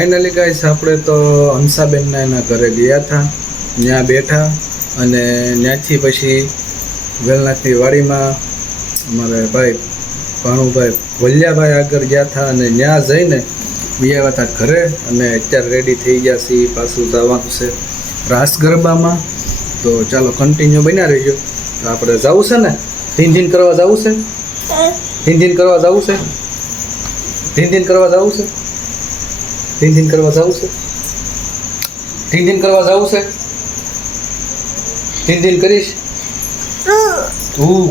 Finally guys આપણે તો હંસાબેનના એના ઘરે ગયા હતા, ત્યાં બેઠા અને ત્યાંથી પછી વેલનાથની વાડીમાં અમારે ભાઈ ભાણુભાઈ વલ્યાભાઈ આગળ ગયા હતા અને ત્યાં જઈને આવ્યા હતા ઘરે અને અત્યારે રેડી થઈ ગયા છીએ, પાછું જવાનું છે રાસ ગરબામાં. તો ચાલો કન્ટિન્યુ બન્યા રહીજો. તો આપણે જવું છે ને, ધીન કરવા જવું છે, ધીન કરવા જવું છે, ધીન કરવા જવું છે, ધીન કરવા જવું છે, ધીન કરવા જવું છે, ધીન કરીશ તું.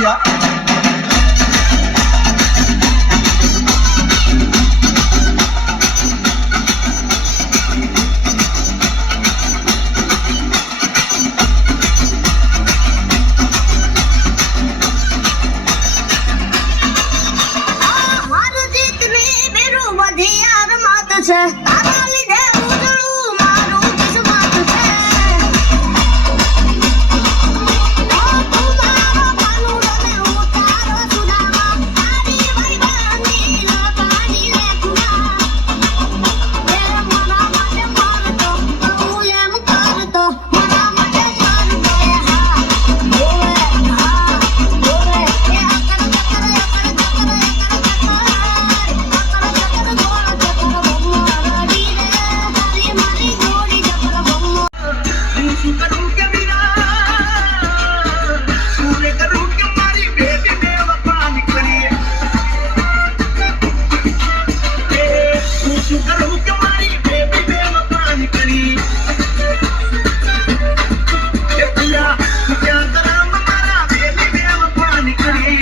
किया। મારું જીતની બેરું બધી યાર માત છે તારા લીધે ઉજળું મારું કિસ્મત છે ઓ તું મારો ભાનું રમે હું તારો સુદામા તારી ભાઈબાની લોટાની રે ખુદા એ મના માટે મારતો હું એમ કરતો મના માટે મારતો એ હા બોલે હા બોલે એ અકર करूं के मेरा पूरे करूं के मारी बेबी बेवफा निकली करूं के मारी बेबी बेवफा निकली पिया क्या करा मारा बेबी बेवफा निकली